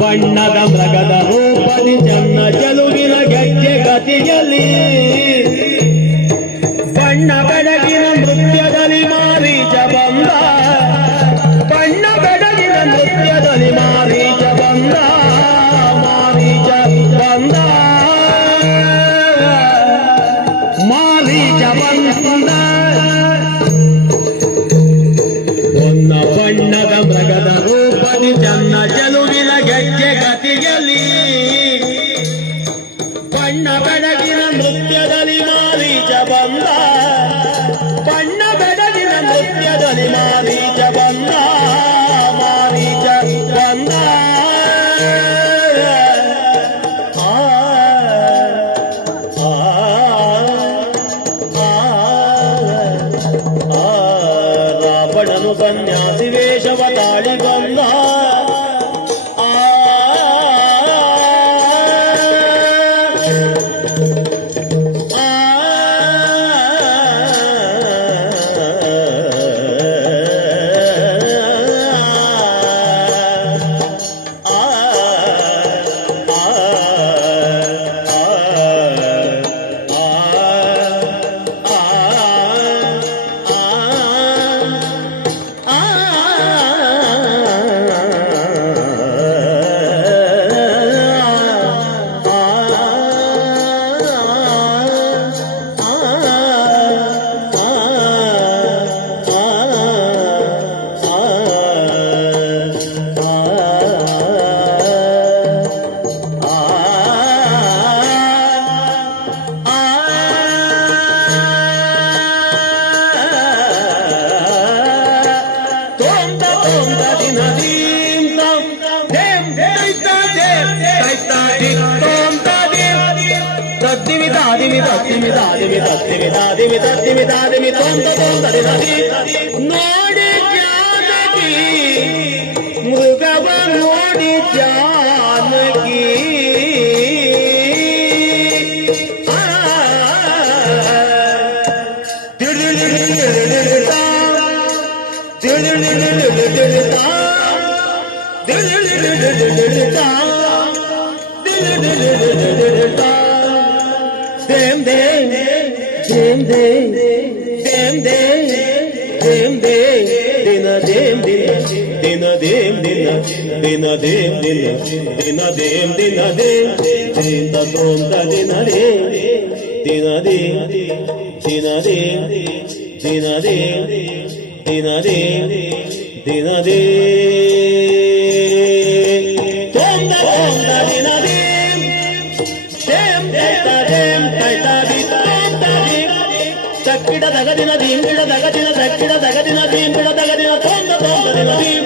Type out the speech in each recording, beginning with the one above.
ಬಣ್ಣದ ಮೃಗದ ರೂಪದಿ ಚೆನ್ನ ಚೆಲುವಿನ ಗೆಜ್ಜೆ ಗತಿಯಲ್ಲಿ ಬಣ್ಣ ಮಾರೀಚ ಬಂದ ಬಣ್ಣದ ಮೃಗದ ರೂಪದಿ ಚನ್ನ ಚೆಲುವಿನ ಗೆಜ್ಜೆ ಗತಿಯಲ್ಲಿ ಬಣ್ಣ ಬೆಳಗಿನ ನೃತ್ಯದಲ್ಲಿ ಮಾರೀಚ ಬಂದ. ತತ್ತಿಮಿ ದಾದಿಮಿ ತತ್ತಿಮಿ ದಾದಿಮಿ ತತ್ತಿಮಿ ದಾದಿಮಿ ತತ್ತಿಮಿ ದಾದಿಮಿ ತೊಂದ ತೊಂದರಿ ನದಿ. ನೋಡಿ ಮೃಗವ ನೋಡಿ ದಿನ ದೇವ್ ದಿನ ದಿನ ದೇವ್ ದಿನ ದಿನ ದೇವ್ ದಿನ ದೇವ್ ದಿನ ತೋಂತ ದಿನ ರೇ ದಿನ ದೇ ದಿನ ದೇ ದಿನ ದೇ ದಿನ ದೇ ದಿನ ದೇ ತೋಂತ ತೋಂತ ದಿನ ದೇ ದೇವ್ ದೇವ ದೇವ್ ಕೈತಾ ಬಿತಾಂತ ದೇ ಚಕ್ಕಿಡ ದಗದಿನ ದೀಂ ಗಿಡ ದಗದಿನ ಚಕ್ಕಿಡ ದಗದಿನ ದೀಂ ಗಿಡ ದಗದಿನ ತೋಂತ ತೋಂತ ದಿನ ದೀಂ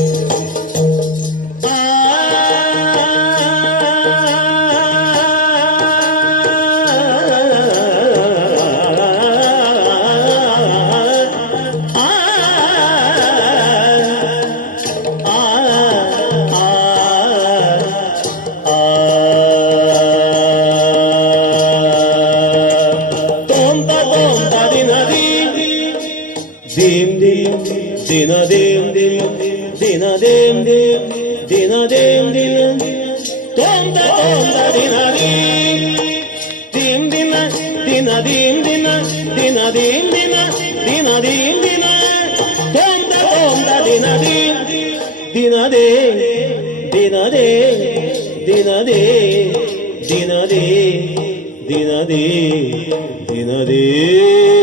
Dim dim dina dim dim dina dim dim dina dim dim tom da tom da dina dim dim dina dina dim dina dina dim dina dina dim dina tom da tom da dina dim dina de dina de dina de dina de dina de dina de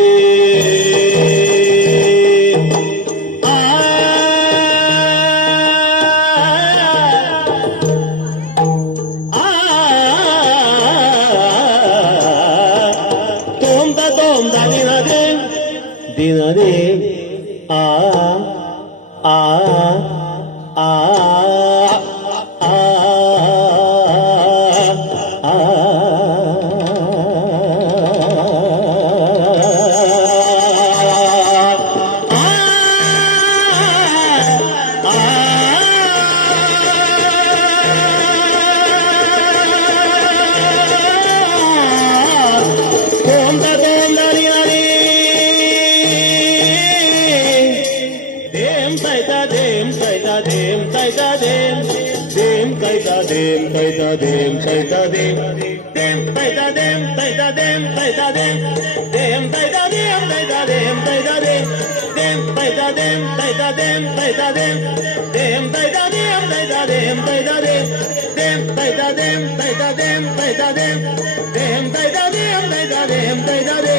Đi 你 taita dem, taita dem, dem taita dem, taita dem, taita dem, dem taita dem, taita dem, taita dem, dem taita dem, taita dem, taita dem, dem taita dem, taita dem, taita dem, dem dem, taita dem, dem, dem taita dem, taita dem, dem.